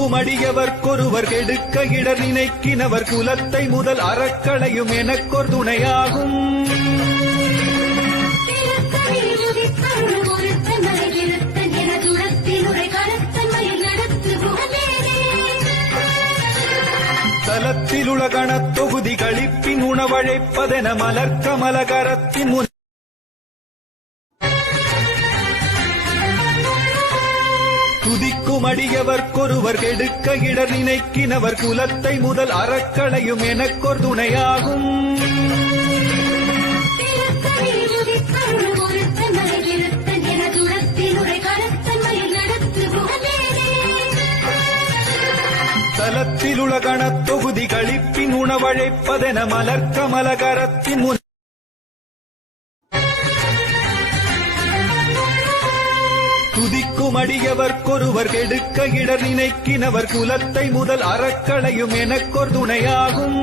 துதிக்கும் அடியவர்க்கொருவர் கெடுக்க இடர் நினைக்கினவர் குலத்தை முதல் அறக்களையும் எனக்கொர் துணையாகும். தலத்திலுள்ள கணத் தொகுதி களிப்பின் உணவழைப்பதென மலர்க்கமலகரத்தின் முன் துதிக்கும் அடியவர்க்கொருவர் கெடுக்க இடர் நினைக்கினவர் குலத்தை முதல் அறக்களையும் எனக்கொர் துணையாகும். தலத்திலுள்ள கணத் தொகுதி களிப்பின் உணவழைப்பதென மலர்க்கமலகரத்தின் முன் துதிக்கும் அடியவர்க்கொருவர் கெடுக்க இடர் நினைக்கினவர் குலத்தை முதல் அறக்களையும் எனக்கொர் துணையாகும்.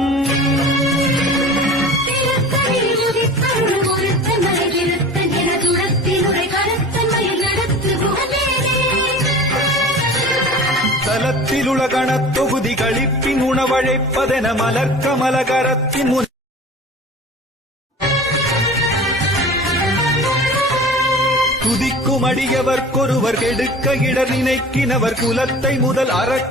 தலத்திலுள்ள கணத் தொகுதி களிப்பின் உணவழைப்பதென மலர்க்கமலகரத்தின் முன் துதிக்கும் அடியவர்க்கொருவர் கெடுக்க இடர் நினைக்கினவர் குலத்தை முதல் அறக்